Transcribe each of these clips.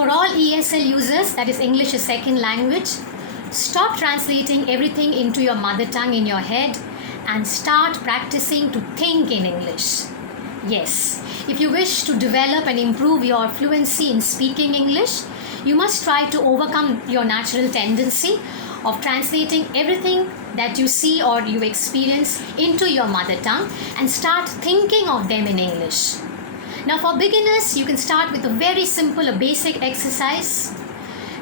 For all ESL users, that is English as second language, stop translating everything into your mother tongue in your head and start practicing to think in English. Yes, if you wish to develop and improve your fluency in speaking English, you must try to overcome your natural tendency of translating everything that you see or you experience into your mother tongue and start thinking of them in English. Now for beginners, you can start with a very simple, a basic exercise.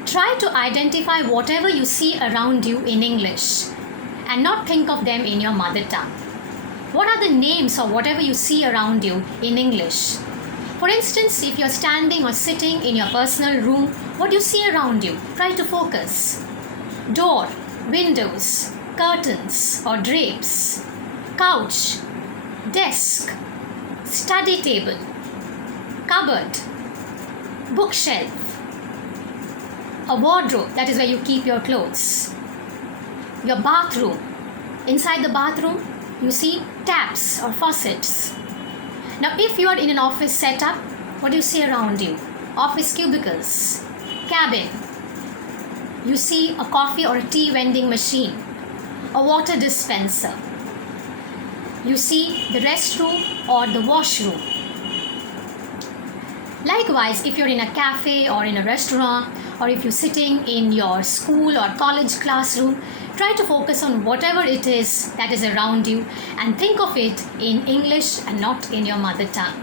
Try to identify whatever you see around you in English and not think of them in your mother tongue. What are the names of whatever you see around you in English? For instance, if you're standing or sitting in your personal room, what do you see around you? Try to focus. Door, windows, curtains or drapes, couch, desk, study table, cupboard, bookshelf, a wardrobe, that is where you keep your clothes, your bathroom. Inside the bathroom, you see taps or faucets. Now, if you are in an office setup, what do you see around you? Office cubicles, cabin. You see a coffee or a tea vending machine, a water dispenser. You see the restroom or the washroom. Likewise, if you're in a cafe or in a restaurant, or if you're sitting in your school or college classroom, try to focus on whatever it is that is around you and think of it in English and not in your mother tongue.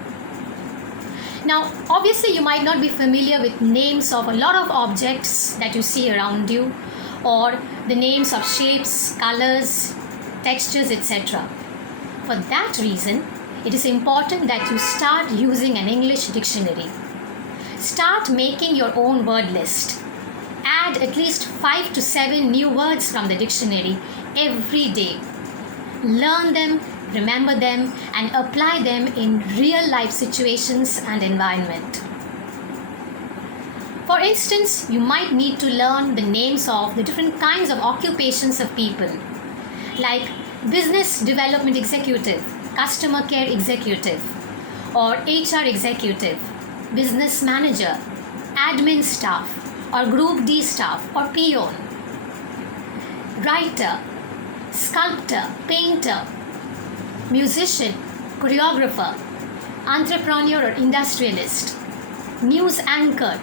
Now, obviously, you might not be familiar with names of a lot of objects that you see around you, or the names of shapes, colors, textures, etc. For that reason, it is important that you start using an English dictionary. Start making your own word list. Add at least 5 to 7 new words from the dictionary every day. Learn them, remember them, and apply them in real life situations and environment. For instance, you might need to learn the names of the different kinds of occupations of people, like business development executive, customer care executive, or HR executive, business manager, admin staff, or group D staff, or peon, writer, sculptor, painter, musician, choreographer, entrepreneur or industrialist, news anchor,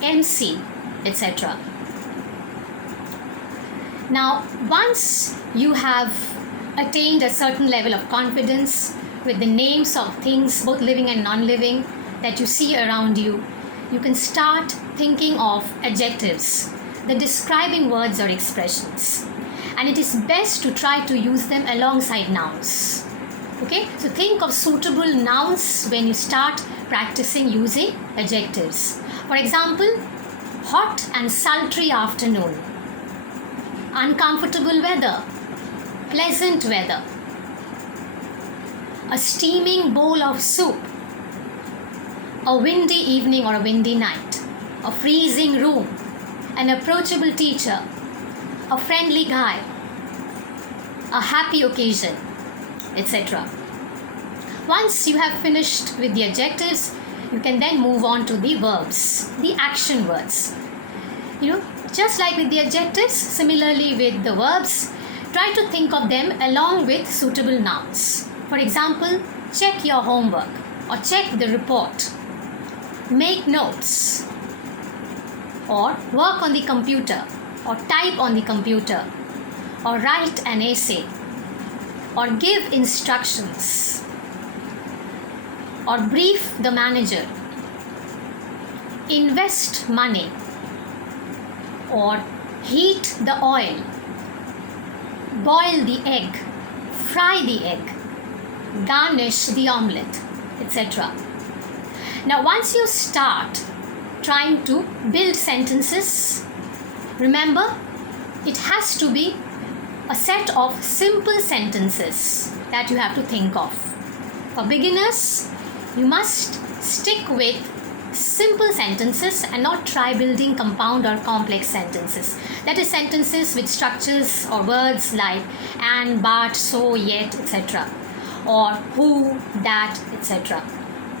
MC, etc. Now, once you have attained a certain level of confidence with the names of things, both living and non-living, that you see around you, you can start thinking of adjectives, the describing words or expressions. And it is best to try to use them alongside nouns. Okay, so think of suitable nouns when you start practicing using adjectives. For example, hot and sultry afternoon, uncomfortable weather, pleasant weather, a steaming bowl of soup, a windy evening or a windy night, a freezing room, an approachable teacher, a friendly guy, a happy occasion, etc. Once you have finished with the adjectives, you can then move on to the verbs, the action words. Just like with the adjectives, similarly with the verbs, try to think of them along with suitable nouns. For example, check your homework or check the report, make notes, or work on the computer, or type on the computer, or write an essay, or give instructions, or brief the manager, invest money, or heat the oil, boil the egg, fry the egg, garnish the omelette, etc. Now, once you start trying to build sentences, remember, it has to be a set of simple sentences that you have to think of. For beginners, you must stick with simple sentences and not try building compound or complex sentences. That is, sentences with structures or words like and, but, so, yet, etc. or who, that, etc.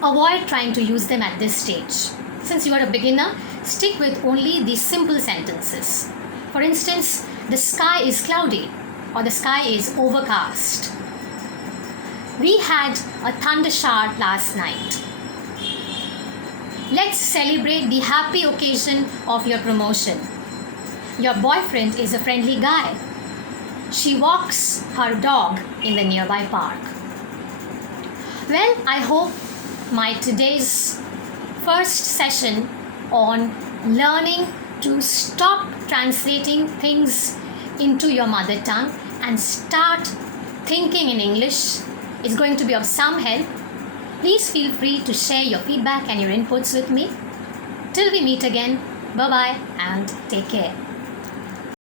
Avoid trying to use them at this stage. Since you are a beginner, stick with only the simple sentences. For instance, the sky is cloudy or the sky is overcast. We had a thunder shower last night. Let's celebrate the happy occasion of your promotion. Your boyfriend is a friendly guy. She walks her dog in the nearby park. Well, I hope my today's first session on learning to stop translating things into your mother tongue and start thinking in English is going to be of some help. Please feel free to share your feedback and your inputs with me. Till we meet again, bye-bye and take care.